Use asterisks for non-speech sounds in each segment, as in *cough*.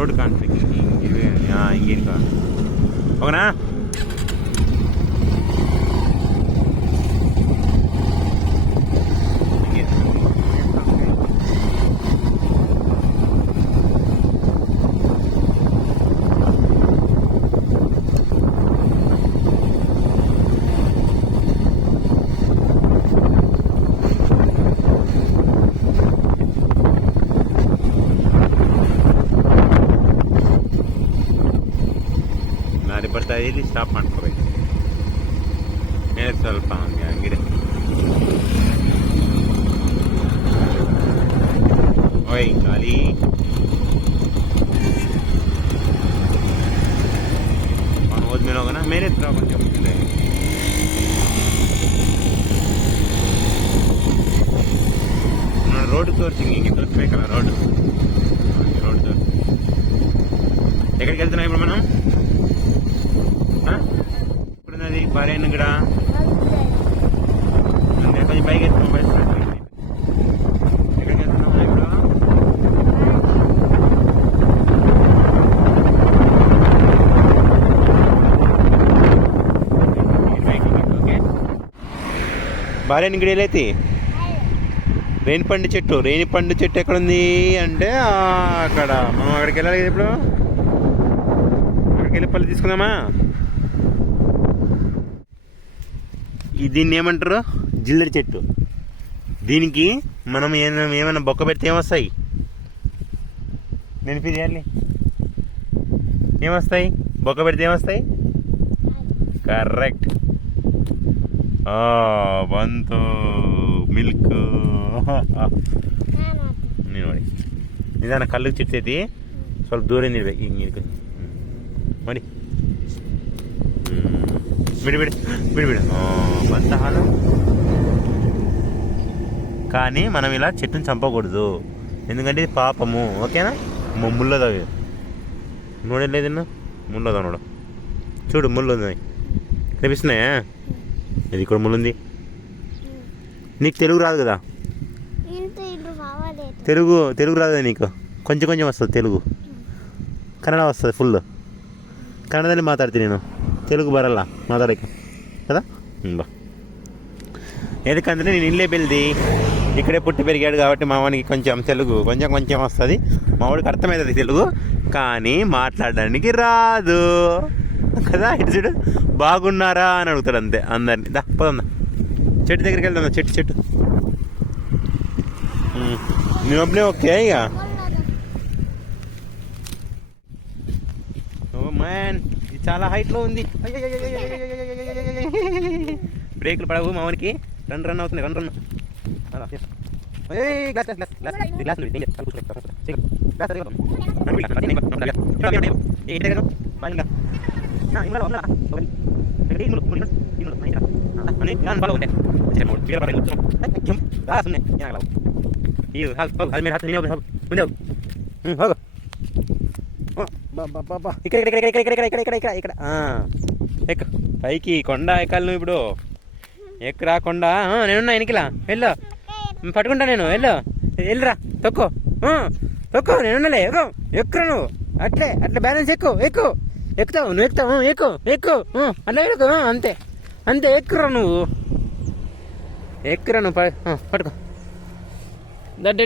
Road conflict இங்கே இருக்கா ஓகேண்ணா ಡೈಲಿ ಸ್ಟಾಪ್ ಮಾಡ್ಕೋಬೇಕು ಮೇಲೆ ಸ್ವಲ್ಪ ಹಂಗೆ ಆಗಿದೆ ಓಯ್ ಖಾಲಿ ಅವ್ನು ಹೋದ್ಮೇಲೆ ಹೋಗೋಣ ಮೇಲೆ ಹತ್ರ ಹೋಗೋಕ್ಕೆ ಹೋಗ್ತಿಲ್ಲ ನಾನು ರೋಡ್ ತೋರಿಸ್ತೀನಿ ಹಿಂಗೆ ತೋರಿಸ್ಬೇಕಲ್ಲ ರೋಡ್ ರೋಡ್ ತೋರಿಸ್ತೀನಿ ಎక్కడికి వెళ్తున్నాం ఇప్పుడు మనం ఇప్పుడు ఉన్నది భార్య కొంచెం పైకి వెళ్తున్నాం బయట ఎక్కడికి వెళ్తున్నాం మనం ఇప్పుడు ఓకే భార్య ఇక్కడ వెళ్ళైతే రేణి పండు చెట్టు రేణి పండు చెట్టు ఎక్కడుంది అంటే అక్కడ మనం అక్కడికి వెళ్ళాలి కదా ఇప్పుడు అక్కడికి వెళ్ళి పళ్ళు తీసుకుందామా ఈ దీన్ని ఏమంటారు? జిల్లడి చెట్టు. దీనికి మనం ఏమైనా ఏమైనా బొక్క పెడితే ఏమొస్తాయి? నెనిపిదేయాలి ఏమొస్తాయి? బొక్క పెడితే ఏమొస్తాయి? కరెక్ట్. బంతు మిల్క్. నేను మరి. కళ్ళు చెట్టు చెప్తే స్వల్ప దూరం నిలబడి మరి. విడి విడి విడి విడి. అంత హాలం కానీ మనం ఇలా చెట్టుని చంపకూడదు. ఎందుకంటే ఇది పాపము. ఓకేనా? ముళ్ళదా నూడెళ్ళేదిన్నా ముళ్ళదా నూడ చూడు ముళ్ళు ఉంది కనిపిస్తున్నాయా? ఇది కూడా ముళ్ళుంది నీకు తెలుగు రాదు కదా? తెలుగు తెలుగు రాదు నీకు? కొంచెం కొంచెం వస్తుంది తెలుగు. కన్నడ వస్తుంది ఫుల్. కన్నడದಲ್ಲಿ మాట్లాడితే నేను. తెలుగు ಬರಲ್ಲ ಮಾತಾಡೋಕ್ಕೆ కదా ಹ್ಮ್, ಬಾ ఎందుకంటే నేను ఇల్లే పెళ్ళి ఇక్కడే పుట్టి పెరిగాడు కాబట్టి మావానికి కొంచెం తెలుగు కొంచెం కొంచెం వస్తుంది మావాడికి అర్థమవుతుంది తెలుగు కానీ మాట్లాడడానికి రాదు కదా ఇటు చూడు బాగున్నారా అని అడుగుతాడు అంతే అందరిని దా పదందా చెట్టు దగ్గరికి వెళ్దాం దా, చెట్టు చెట్టు ఉమ్. నేను ఒప్పునే ఓకే ఇక ఓ మ్యాన్ ఇది చాలా హైట్లో ఉంది బ్రేకులు పడవు మామూలుకి రన్ రన్ అవుతుంది run run glass glass glass glass ఇది గ్లాస్ ఉంది, డేంజర్. కలుపు చూసుకో, హాల్ చూసుకో. Glass glass, glass. Glass glass ఇక్కడ ఇక్కడ ఇక్కడ ఇక్కడ ఇక్కడ ఇక్కడ ఇక్కడ ఇక్కడ ఇక్కడ. ఆ, పైకి కొండ ఎక్కాలి నువ్వు ఇప్పుడు. ఎక్కురా కొండ. నేనున్నా వెనకలా. వెళ్ళు. పట్టుకుంటా నేను. వెళ్ళు. వెళ్ళరా తొక్కు. ఆ, తొక్కు. నేనున్నలే. ఎక్కు. ఎక్కురా నువ్వు. అట్లే అట్లా బ్యాలెన్స్ ఎక్కువ ఎక్కువ ఎక్కుతావు. నువ్వు ఎక్కుతావు. ఎక్కు ఎక్కువ ఎక్కువ అట్లా ఎక్కు అంతే. అంతే. ఎక్కురా నువ్వు. ఎక్కురా నువ్వు. పట్టుకో. దడ్డ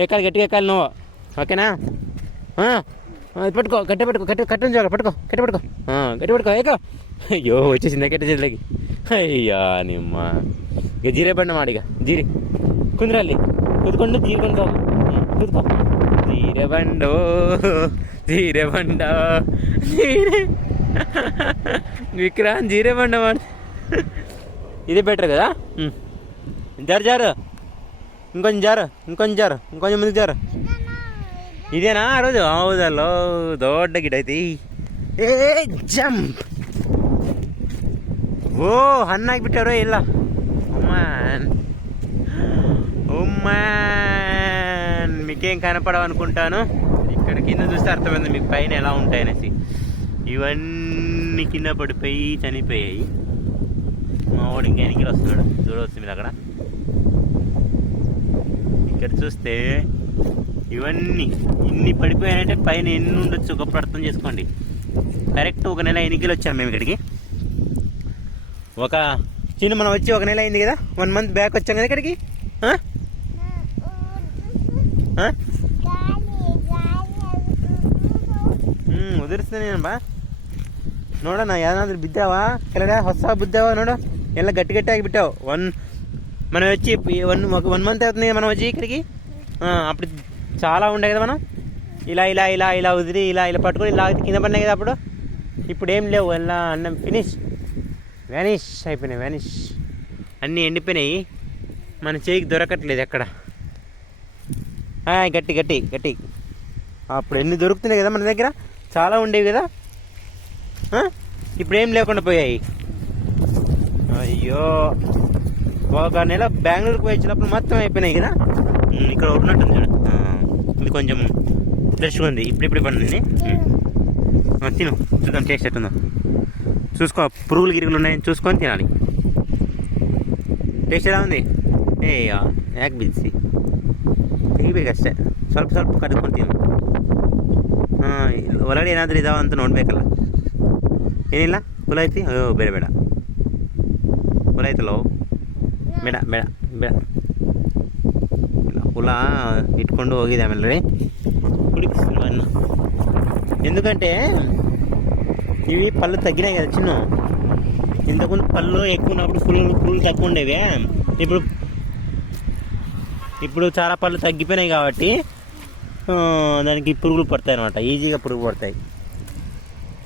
ఎక్కాలి గట్టిగా ఎక్కాలి నువ్వు. ఓకేనా? పట్టుకో గట్టి పట్టుకో గట్టి కట్టి ఉంచాలి పట్టుకో గట్టి పట్టుకో. గట్టి పట్టుకో ఏకో అయ్యో వచ్చేసింది గట్టి చేతిలోకి అయ్యా నిమ్మ. ఇక జీరే బండి మాడిగ జీరి. కుందిరాలి కుదుకొండు జీరికొని బాబు కుదుకో. జీరే బండో జీరే బండ. జీరే. విక్రాంత్ జీరే బండ వాడు ఇది బెటర్ కదా. జారు జారు. ఇంకొంచెం జారు ఇంకొంచెం జారు ఇంకొంచెం ముందుకు జారు. ఇదేనా ఆ రోజు హౌదల్లో దొడ్డ గిట అయితే ఏ జంప్ ఓ అన్నాకి బిట్టారో ಇಲ್ಲ ఉమ్మాన్ ఉమ్మాన్ మీకేం కనపడవు అనుకుంటాను ఇక్కడ కింద చూస్తే అర్థమైంది మీకు పైన ఎలా ఉంటాయనేసి ఇవన్నీ కింద పడిపోయి చనిపోయాయి మా వాడు ఇంకా ఎనికి వస్తున్నాడు చూడవచ్చు మీరు అక్కడ ఇక్కడ చూస్తే ఇవన్నీ ఇన్ని పడిపోయాయంటే పైన ఎన్ని ఉండొచ్చు ఒకప్పుడు అర్థం చేసుకోండి కరెక్ట్ ఒక నెల ఎన్నికలు వచ్చాము మేము ఇక్కడికి ఒక చిన్న మనం వచ్చి ఒక నెల అయింది కదా వన్ మంత్ బ్యాక్ వచ్చాం కదా ఇక్కడికి ఆ? ఆ? ಹ್ಮ್ ಉದುರಿಸ್ತಾನೆ ಬಾ ನೋಡೋಣ ಯಾವ್ದಾದ್ರು ಬಿದ್ದಾವ ಕೆಳಗಡೆ ಹೊಸ ಬಿದ್ದಾವ ನೋಡು ಎಲ್ಲ ಗಟ್ಟಿ ಗಟ್ಟಿಯಾಗಿ ಬಿಟ್ಟಾವು ಒನ್ మనం వచ్చి వన్ ఒక వన్ మంత్ అవుతుంది కదా మనం వచ్చి ఇక్కడికి ఆ, అప్పుడు చాలా ఉండే కదా మనం? ఇలా ఇలా ఇలా ఇలా ఉదిరి ఇలా ఇలా పట్టుకొని ఇలా కింద పడినాయి కదా అప్పుడు? ఇప్పుడు ఏం లేవు ఎలా అన్నం ఫినిష్ వ్యానిష్ అయిపోయినాయి వ్యానిష్ అన్నీ ఎండిపోయినాయి. మన చేయికి దొరకట్లేదు ఎక్కడ? గట్టి గట్టి గట్టి. అప్పుడు ఎన్ని దొరుకుతున్నాయి కదా మన దగ్గర? చాలా ఉండేవి కదా? ఇప్పుడు ఏం లేకుండా పోయాయి. అయ్యో. ఒక నెల బెంగళూరుకు పోయి వచ్చినప్పుడు మొత్తం అయిపోయినాయి కదా? ఇక్కడ ఉన్నట్టుంది చూడు ఆ, ఇది కొంచెం ఫ్రెష్గా ఉంది ఇప్పుడు ఇప్పుడు పండింది ఉమ్. ఆ, తిను చూద్దాం టేస్ట్ ఎట్టుందో చూసుకో పురుగులు గిరుగులు ఉన్నాయని చూసుకొని తినాలి టేస్ట్ ఎలా ఉంది ఏ యాక్ బిల్సి ತೆಗಿಬೇಕಷ್ಟೇ ಸ್ವಲ್ಪ ಸ್ವಲ್ಪ ಕಡ್ಕೊಂತೀನಿ ಹಾಂ ಒಳಗಡೆ ಏನಾದರೂ ಇದಾವ ಅಂತ ನೋಡ್ಬೇಕಲ್ಲ ಏನಿಲ್ಲ ಹುಲ ಐತಿ ಅಯ್ಯೋ ಬೇಡ ಬೇಡ ಹುಲ ಐತಲ್ಲ ಅವು ಬೇಡ ಬೇಡ ಬೇಡ ಇಲ್ಲ ಹುಲ ಇಟ್ಕೊಂಡು ಹೋಗಿದೆ ಆಮೇಲೆ ರೀ కుడిపిస్తుంది అన్న ఎందుకంటే ఇవి పళ్ళు తగ్గినాయి కదా చిన్న ఇంతకుముందు పళ్ళు ఎక్కువ ఉన్నప్పుడు పుల్లు పుల్లు తక్కువ ఉండేవి ఇప్పుడు ఇప్పుడు చాలా పళ్ళు తగ్గిపోయినాయి కాబట్టి ఆ, దానికి పురుగులు పడతాయి అనమాట ఈజీగా పురుగు పడతాయి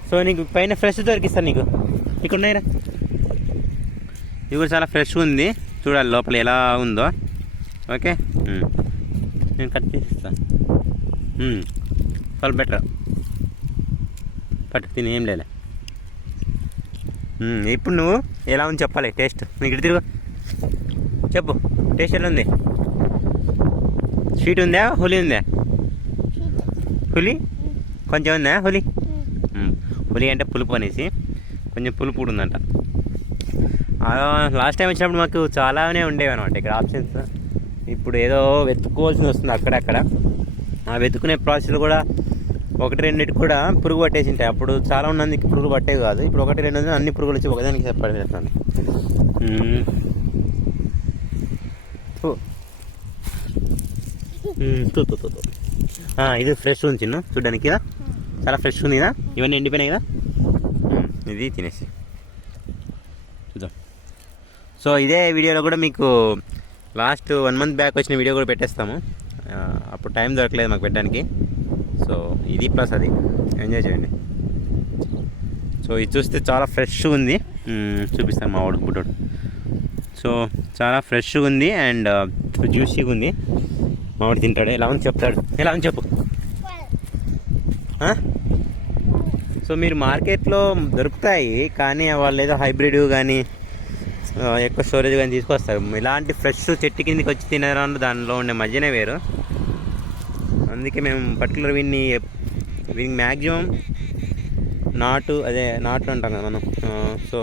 సో నీకు పైన ఫ్రెష్ దొరికిస్తాను నీకు ఇక్కడ ఉన్నాయిరా ఇది కూడా చాలా ఫ్రెష్గా ఉంది చూడాలి లోపల ఎలా ఉందో ఓకే. నేను కట్ చేసిస్తాను. చాలా బెటర్ పట్టు తిని ఏం లేలే ఉమ్, ఇప్పుడు నువ్వు ఎలా ఉంది చెప్పాలి? టేస్ట్ నీకు ఇటు తిరుగు. చెప్పు. టేస్ట్ ఎలా ఉంది? స్వీట్ ఉందా? హోలీ ఉందా? హులి కొంచెం ఉందా? హులి. హులి అంటే పులుపు అనేసి కొంచెం పులుపు కూడా ఉందంట. లాస్ట్ టైం వచ్చినప్పుడు మాకు చాలానే ఉండేవి అనమాట ఇక్కడ ఆప్షన్స్ ఇప్పుడు ఏదో వెతుక్కోవాల్సి వస్తుంది అక్కడక్కడ. ఆ వెతుకునే ప్రాసెస్లో కూడా ఒకటి రెండింటి కూడా పురుగు పట్టేసి ఉంటాయి అప్పుడు చాలా ఉన్నందుకు పురుగు పట్టేవి కాదు. ఇప్పుడు ఒకటి రెండు అన్ని పురుగులు వచ్చి ఒకదానికి. ఆ, ఇది ఫ్రెష్ ఉంది చిన్న చూడడానికి కదా? చాలా ఫ్రెష్ ఉంది కదా? ఇవన్నీ ఎండిపోయినాయి కదా? ఇది తినేసి. చూద్దాం. సో ఇదే వీడియోలో కూడా మీకు లాస్ట్ వన్ మంత్ బ్యాక్ వచ్చిన వీడియో కూడా పెట్టేస్తాము. అప్పుడు టైం దొరకలేదు మాకు పెట్టడానికి. సో ఇది ప్లస్ అది. ఎంజాయ్ చేయండి. సో ఇది చూస్తే చాలా ఫ్రెష్గా ఉంది. చూపిస్తాను మా వాడు బుడ్డోడు సో చాలా ఫ్రెష్గా ఉంది అండ్ జ్యూసీగా ఉంది. మామిడి తింటాడు. ఎలా ఉంది చెప్తాడు. ఎలా ఉంది చెప్పు. సో మీరు మార్కెట్లో దొరుకుతాయి కానీ వాళ్ళు ఏదో హైబ్రిడ్ కానీ ఎక్కువ స్టోరేజ్ కానీ తీసుకొస్తారు. ఇలాంటి ఫ్రెష్ చెట్టు కిందకి వచ్చి తినడం దానిలో ఉండే మధ్యనే వేరు. అందుకే మేము పర్టికులర్ వీన్ని వీనికి మ్యాక్సిమం నాటు అదే నాటు అంటాం కదా మనం. సో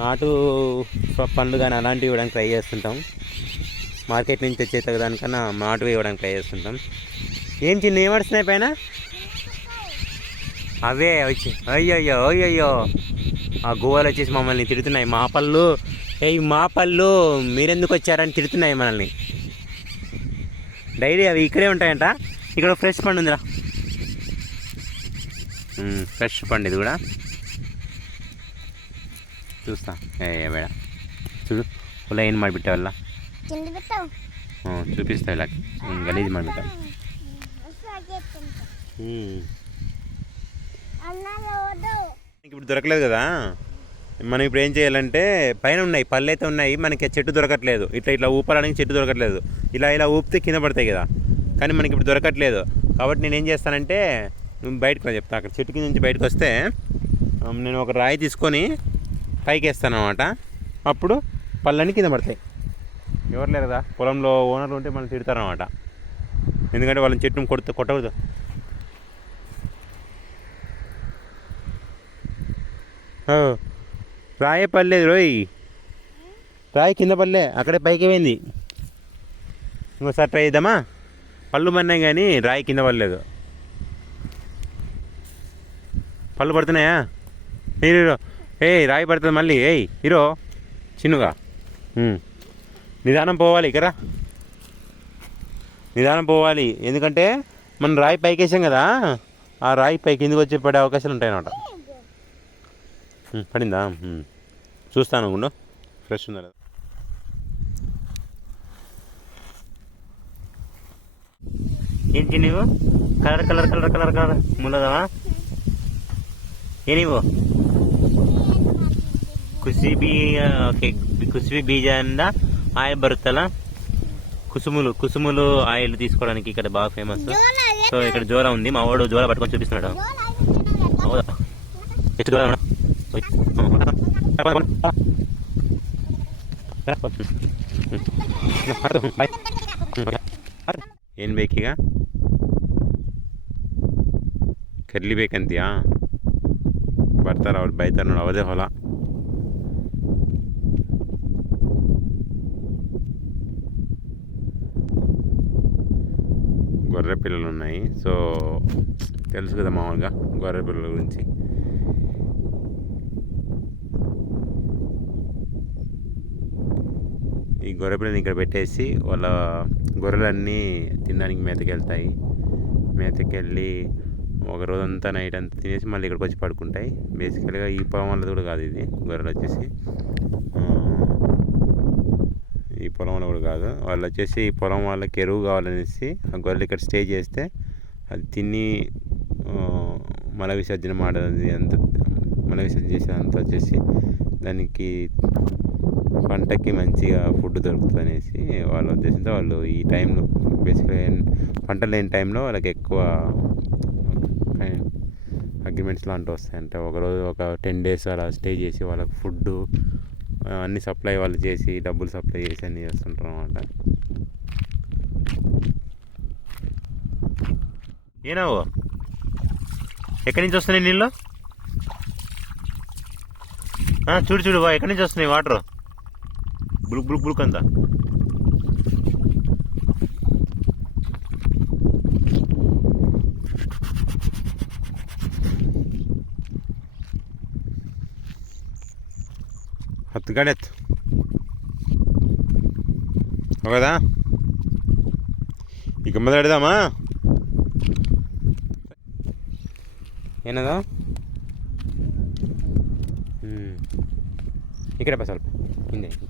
నాటు పండ్లు కానీ అలాంటివి ఇవ్వడానికి ట్రై చేస్తుంటాం. మార్కెట్ నుంచి వచ్చే దానికన్నా నాటువి ఇవ్వడానికి ట్రై చేస్తుంటాం. ఏం చిన్న ఏమడుస్తున్నాయి పైన? అవే వచ్చి అయ్యయ్యో అయ్యయ్యో. ఆ గోవాలు వచ్చేసి మమ్మల్ని తిడుతున్నాయి మా పళ్ళు ఏయ్ మా పళ్ళు మీరెందుకు వచ్చారని తిడుతున్నాయి మనల్ని డైలీ అవి ఇక్కడే ఉంటాయంట ఇక్కడ ఫ్రెష్ పండు ఉందిరా మ్మ్, ఫ్రెష్ పండు ఇది కూడా చూస్తా ఏ ಬೇಡ చూడు ಹೊಲ ಏನು ಮಾಡಿಬಿಟ್ಟವಲ್ಲ ತಿಂದು ಬಿತ್ತಾವು ಹ್ಞೂ చూపిస్తా ఇలా ಹ್ಮ್, ಗಲೀಜು ಮಾಡಿಬಿಟ್ಟ అన్నాలో వద్దు ఇప్పుడు దొరకలేదు కదా? మనం ఇప్పుడు ఏం చేయాలంటే పైన ఉన్నాయి పళ్ళు అయితే ఉన్నాయి మనకి చెట్టు దొరకట్లేదు. ఇట్లా ఇట్లా ఊపడానికి చెట్టు దొరకట్లేదు. ఇలా ఇలా ఊపితే కింద పడతాయి కదా? కానీ మనకి ఇప్పుడు దొరకట్లేదు. కాబట్టి నేను ఏం చేస్తానంటే నువ్వు బయటకు చెప్తా. అక్కడ చెట్టు కింద నుంచి బయటకు వస్తే నేను ఒక రాయి తీసుకొని పైకి వేస్తాను అనమాట అప్పుడు పళ్ళని కింద పడతాయి. ఎవరు లేరు కదా? పొలంలో ఓనర్లు ఉంటే మనం తిడతారనమాట ఎందుకంటే వాళ్ళని చెట్టును కొడుతూ కొట్టకూడదు. రాయే పడలేదు రోయ్. రాయి కింద పడలే అక్కడే పైకి పోయింది. ఇంకోసారి ట్రై చేద్దామా? పళ్ళు పడినాయి కానీ రాయి కింద పడలేదు. పళ్ళు పడుతున్నాయా? మీరు ఏ ఏయ్ రాయి పడుతుంది మళ్ళీ. ఏయ్ హీరో చిన్నుగా. నిదానం పోవాలి ఇక్కడ. నిదానం పోవాలి. ఎందుకంటే మనం రాయి పైకి వేసాం కదా ఆ రాయి పైకి కిందకి వచ్చి పడే అవకాశాలు ఉంటాయన్నమాట. పడిందా? చూస్తాను గుండు ఫ్రెష్ ఉందా లేదా? ఏంటి నీవు colour colour colour colour colour. ముందదావా ఏ నీవు? కుసి ఓకే. కుసిబి బీజా ఆయిల్ బరుతలా? కుసుములు కుసుములు ఆయిల్ తీసుకోవడానికి ఇక్కడ బాగా ఫేమస్ సో ఇక్కడ జోరా ఉంది. మా వాడు జోరా పట్టుకొని చూపిస్తున్నాడు. ఎట్టు జోరా ಏನ್ ಬೇಕೀಗ ಕರಿಲಿಬೇಕಂತೀಯಾ ಬರ್ತಾರ ಅವ್ರು ಬೈತಾರ ನೋಡು ಅವದೇ ಹೊಲ గొర్రె పిల్లలు ఉన్నాయి సో తెలుసు కదా మామూలుగా గొర్రె పిల్లల గురించి ఈ గొర్రె పిల్లని ఇక్కడ పెట్టేసి వాళ్ళ గొర్రెలన్నీ తినడానికి మేతకి వెళ్తాయి ఒక రోజంతా నైట్ అంతా తినేసి మళ్ళీ ఇక్కడికి వచ్చి పడుకుంటాయి. బేసికల్గా ఈ పొలం వాళ్ళది కూడా కాదు ఇది గొర్రెలు వచ్చేసి. ఈ పొలం వల్ల కూడా కాదు. వాళ్ళు వచ్చేసి ఈ పొలం వాళ్ళకి ఎరువు కావాలనేసి ఆ గొర్రెలు ఇక్కడ స్టే చేస్తే అది తిని మల విసర్జన మాడది అంత మల విసర్జన చేసేదంతా వచ్చేసి దానికి పంటకి మంచిగా ఫుడ్ దొరుకుతుంది అనేసి వాళ్ళ ఉద్దేశంతో వాళ్ళు ఈ టైంలో బేసిక్గా పంట లేని టైంలో వాళ్ళకి ఎక్కువ అగ్రిమెంట్స్ లాంటివి వస్తాయి అంటే ఒకరోజు ఒక టెన్ డేస్ అలా స్టే చేసి వాళ్ళకి ఫుడ్ అన్ని సప్లై వాళ్ళు చేసి డబ్బులు సప్లై చేసి అన్నీ చేస్తుంటారు అనమాట ఏనావు ఎక్కడి నుంచి వస్తున్నాయి నీళ్ళు? చూడు చూడు బా ఎక్కడి నుంచి వస్తున్నాయి water? Bluk, bluk, bluk anda. ¿Hasta ganet? ¿Hasta ¿Y cómo te más? ¿Qué nada? ¿Y qué pasa? ¿Qué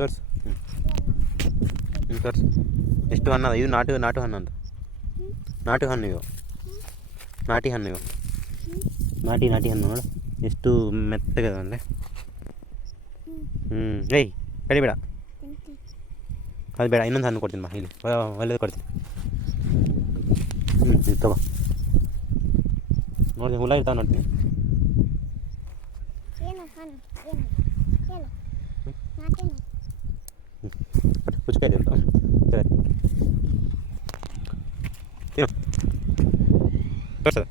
ತೋರಿಸು ಹ್ಞೂ ತೋರಿಸು ಎಷ್ಟು ಹಣ್ಣದ ಇದು ನಾಟು ನಾಟು ಹಣ್ಣು ಅಂತ. ನಾಟು ಹಣ್ಣು ಇವು ನಾಟಿ ಹಣ್ಣು ಇವು ನಾಟಿ ನಾಟಿ ಹಣ್ಣು ನೋಡು. ಎಷ್ಟು ಮೆತ್ತಗದ ಅಂದರೆ. ಹ್ಞೂ ಏಯ್, ಕಡಿಬೇಡ. ಅದು ಬೇಡ ಇನ್ನೊಂದು ಹಣ್ಣು ಕೊಡ್ತೀನಿ ಮಾ, ಇಲ್ಲಿ. ಒಳ್ಳೇದು ಕೊಡ್ತೀನಿ. ಹ್ಞೂ ತಗೋ. ನೋಡಿ ಹುಳ ಇರ್ತಾವೆ ನೋಡ್ತೀನಿ. ಕೊಟ್ಟು ಪುಚ್ಕಾಯಿ ಇದೆ ಉಂಟು ಸರಿ ತಿನ್ನು ತೋರ್ಸದ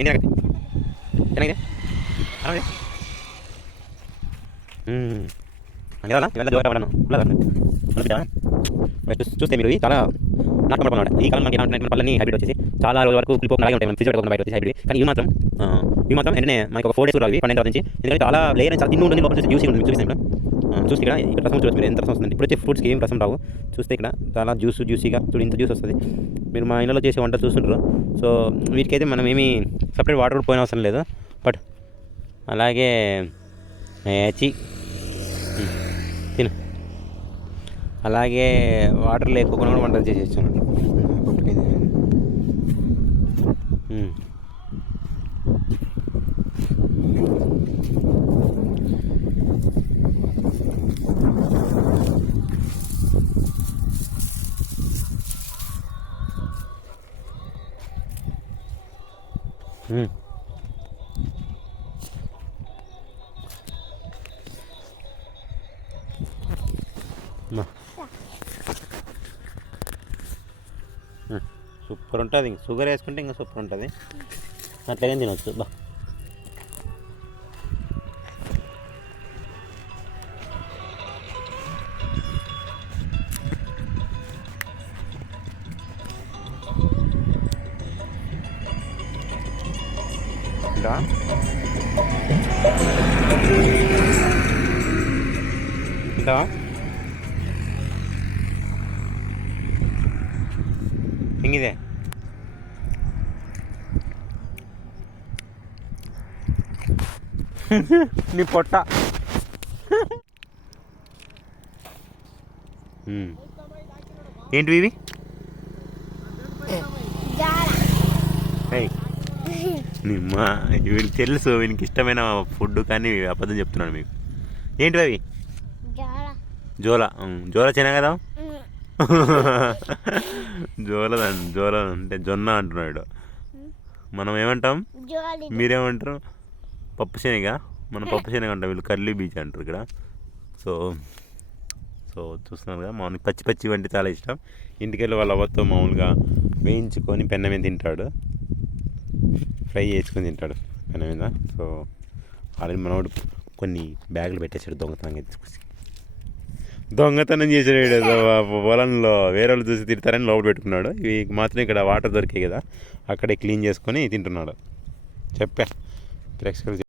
ಏನಾಗುತ್ತೆ ಚೆನ್ನಾಗಿದೆ ಆರಾಮಿದೆ ಹ್ಞೂ ಹಂಗೆ ఇవల్ల జోర పడను చూస్తే మీరు ఇవి చాలా నాటకం పడుకున్నాడు ఈ కాలం మనకి ఇలాంటి పళ్ళని హైబ్రిడ్ వచ్చేసి చాలా రోజుల వరకు కులిపోకుండా అలాగే ఉంటాయి మనం ఫ్రిడ్జ్ పెట్టుకున్న బయట వచ్చేసి హైబ్రిడ్ కానీ ఇవి మాత్రం ఆ, ఇవి మాత్రం వెంటనే మనకి ఒక ఫోర్ డేస్ రావి పన్నెండు రోజు నుంచి ఎందుకంటే చాలా లేయర్ చాలా తిన్ను ఉంటుంది లోపల చూసి జ్యూసీ ఉంటుంది చూపిస్తాను ఇక్కడ ఆ, చూస్తే ఇక్కడ ఇక్కడ రసం చూడొచ్చు మీరు ఎంత రసం వస్తుంది ఇప్పుడు వచ్చే ఫ్రూట్స్కి ఏం రసం రావు. చూస్తే ఇక్కడ చాలా జ్యూస్ జ్యూసీగా చూడు ఇంత జ్యూస్ వస్తుంది. మీరు మా ఇళ్ళలో చేసే వంటలు చూస్తుంటారు. సో వీటికైతే మనం ఏమీ సపరేట్ వాటర్ కూడా పోయిన అవసరం లేదు. బట్ అలాగే చి తిను. అలాగే వాటర్ లేకోకుండా కూడా వంటలు చేసేచ్చు మా. ఉమ్, సూపర్ ఉంటుంది. ఇంక షుగర్ వేసుకుంటే ఇంకా సూపర్ ఉంటుంది. అట్లాగే తినొచ్చు. బా. *laughs* నీ పొట్ట. ఏంటివి ఇవి? నిమ్మ వీడికి తెలుసు వీనికి ఇష్టమైన ఫుడ్ కానీ అబద్ధం చెప్తున్నాను మీకు. ఏంటివి అవి? జోల. జోల చిన్న కదా? ఉమ్. జోల జోల అంటే జొన్న అంటున్నాడు. మనం ఏమంటాం? జోలి. మీరేమంటారు? పప్పు శనగ మనం పప్పు *laughs* శనగ అంటాం వీళ్ళు కర్లీ బీచ్ అంటారు ఇక్కడ. సో సో చూస్తున్నారు కదా మామూలుగా పచ్చి పచ్చి వంటి చాలా ఇష్టం. ఇంటికి వెళ్ళి అవ్వతో మామూలుగా వేయించుకొని పెన్న మీద తింటాడు. ఫ్రై చేసుకొని తింటాడు పెన్న మీద. సో ఆల్రెడీ మనోడు కొన్ని బ్యాగులు పెట్టేశాడు దొంగతనం తీసుకొచ్చి దొంగతనం చేసాడు పొలంలో వేరే వాళ్ళు చూసి తిడతారని లోపల పెట్టుకున్నాడు. ఇవి మాత్రం ఇక్కడ వాటర్ దొరికాయి కదా అక్కడే క్లీన్ చేసుకొని తింటున్నాడు. చెప్పా. ప్రేక్షకులు